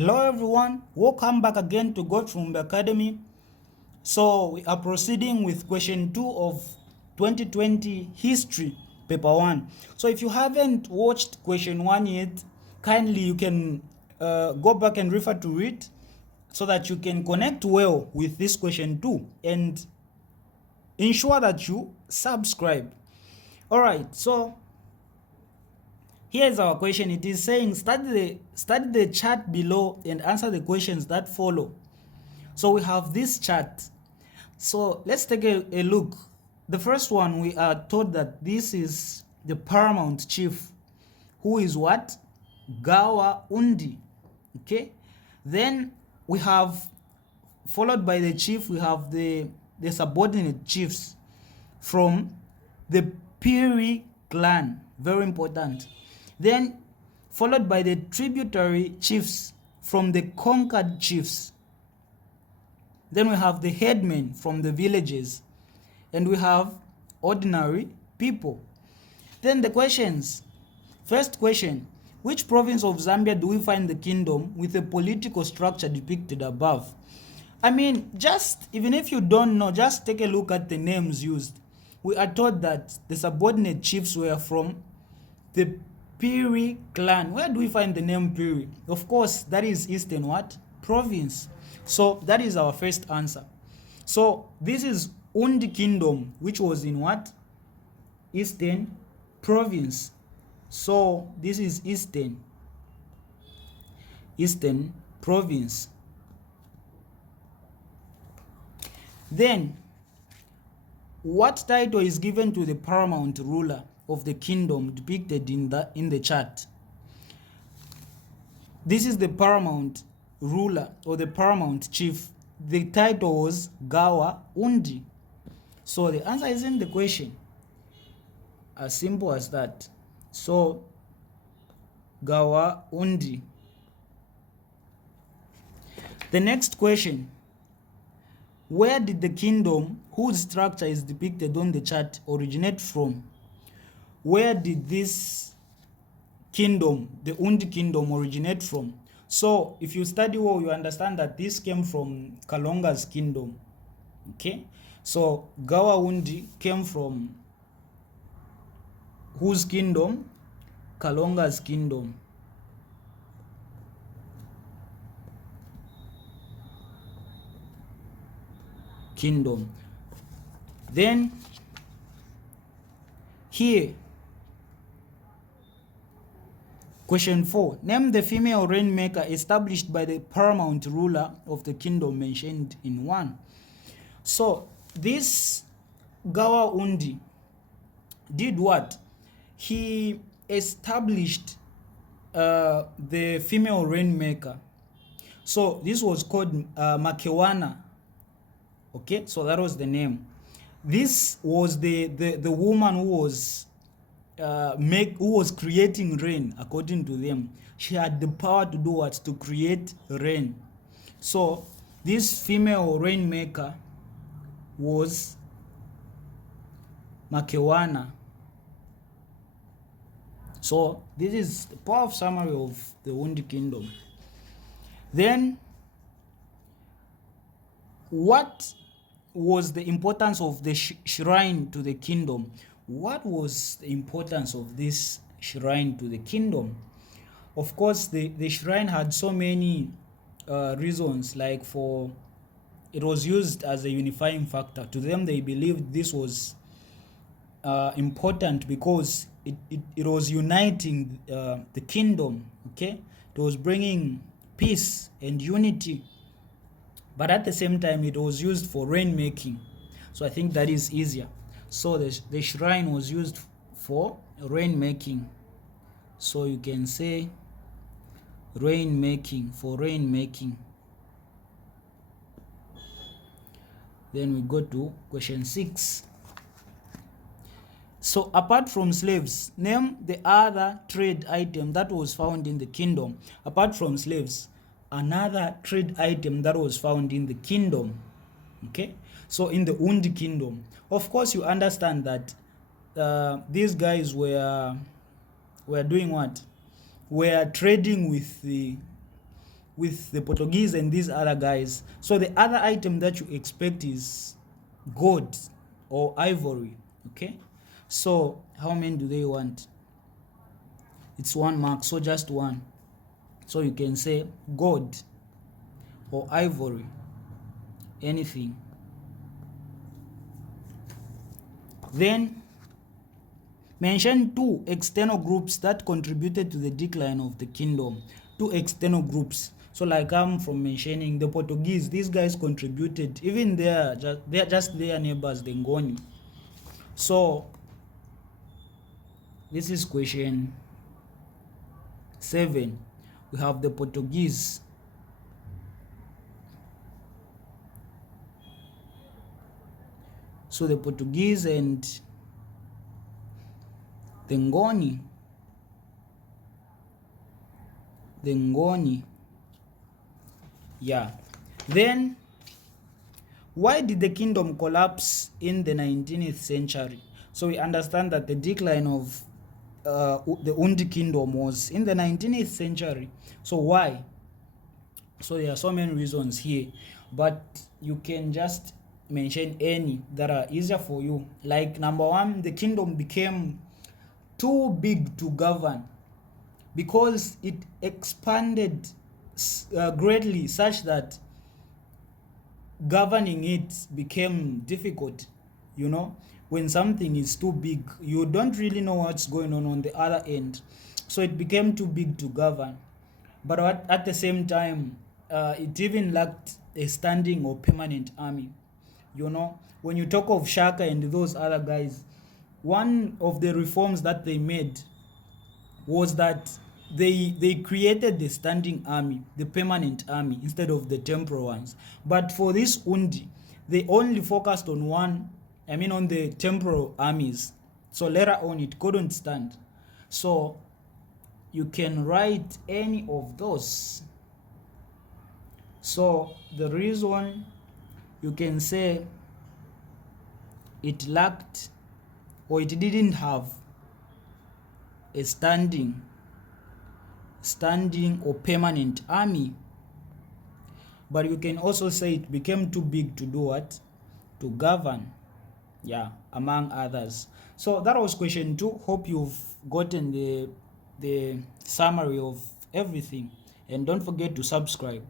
Hello everyone, welcome back again to Geographic Academy. So we are proceeding with question 2 of 2020 history paper 1. So if you haven't watched question 1 yet, kindly you can go back and refer to it so that you can connect well with this question 2 and ensure that you subscribe. All right, so here's our question. It is saying study the chart below and answer the questions that follow. So we have this chart. So let's take a look. The first one, we are told that this is the paramount chief, who is what? Gawa Undi. Okay. Then we have, followed by the chief, we have the subordinate chiefs from the Piri clan. Very important. Then followed by the tributary chiefs from the conquered chiefs. Then we have the headmen from the villages, and we have ordinary people. Then the questions. First question, which province of Zambia do we find the kingdom with a political structure depicted above? I mean, just even if you don't know, just take a look at the names used. We are told that the subordinate chiefs were from the Piri clan. Where do we find the name Piri? Of course, that is Eastern what? Province. So that is our first answer. So this is Undi kingdom, which was in what? Eastern province. So this is Eastern province. Then what title is given to the paramount ruler of the kingdom depicted in the chart? This is the paramount ruler or the paramount chief. The title was Gawa Undi. So the answer is in the question. As simple as that. So Gawa Undi. The next question, where did the kingdom whose structure is depicted on the chart originate from? Where did this kingdom, the Undi kingdom, originate from? So if you study well, you understand that this came from Kalonga's kingdom. Okay, so Gawa Undi came from whose kingdom? Kalonga's kingdom. Then here, question 4. Name the female rainmaker established by the paramount ruler of the kingdom mentioned in 1. So this Gawa Undi did what? He established the female rainmaker. So this was called Makewana. Okay, so that was the name. This was the woman who was creating rain. According to them, she had the power to do what? To create rain. So this female rainmaker was Makewana. So this is the powerful summary of the Undi kingdom. Then what was the importance of the shrine to the kingdom? What was the importance of this shrine to the kingdom? Of course, the shrine had so many reasons, like it was used as a unifying factor. To them, they believed this was important because it was uniting the kingdom. Okay, it was bringing peace and unity. But at the same time, it was used for rainmaking. So I think that is easier. So the shrine was used for rainmaking. So you can say rainmaking, for rainmaking. Then we go to question 6. So apart from slaves, name the other trade item that was found in the kingdom. Apart from slaves, another trade item that was found in the kingdom. Okay, so in the Undi kingdom, of course you understand that these guys were doing what? Were trading with with the Portuguese and these other guys. So the other item that you expect is gold or ivory. Okay, so how many do they want? It's 1 mark, so just one. So you can say gold or ivory, anything. Then mention 2 external groups that contributed to the decline of the kingdom. 2 external groups. So like I'm from mentioning the Portuguese, these guys contributed, even they're just their neighbors, the Ngoni. So this is question 7. We have the Portuguese. So the Portuguese and the Ngoni. The Ngoni. Yeah. Then why did the kingdom collapse in the 19th century? So we understand that the decline of the Undi kingdom was in the 19th century. So why? So there are so many reasons here, but you can just mention any that are easier for you. Like number 1, the kingdom became too big to govern because it expanded greatly, such that governing it became difficult. When something is too big, you don't really know what's going on the other end, so it became too big to govern. But at the same time, it even lacked a standing or permanent army. When you talk of Shaka and those other guys, one of the reforms that they made was that they created the standing army, the permanent army, instead of the temporal ones. But for this Undi, they only focused on on the temporal armies. So later on, it couldn't stand. So you can write any of those. So the reason, you can say it lacked, or it didn't have a standing or permanent army. But you can also say it became too big to do what? To govern. Yeah, among others. So that was question 2. Hope you've gotten the summary of everything, and don't forget to subscribe.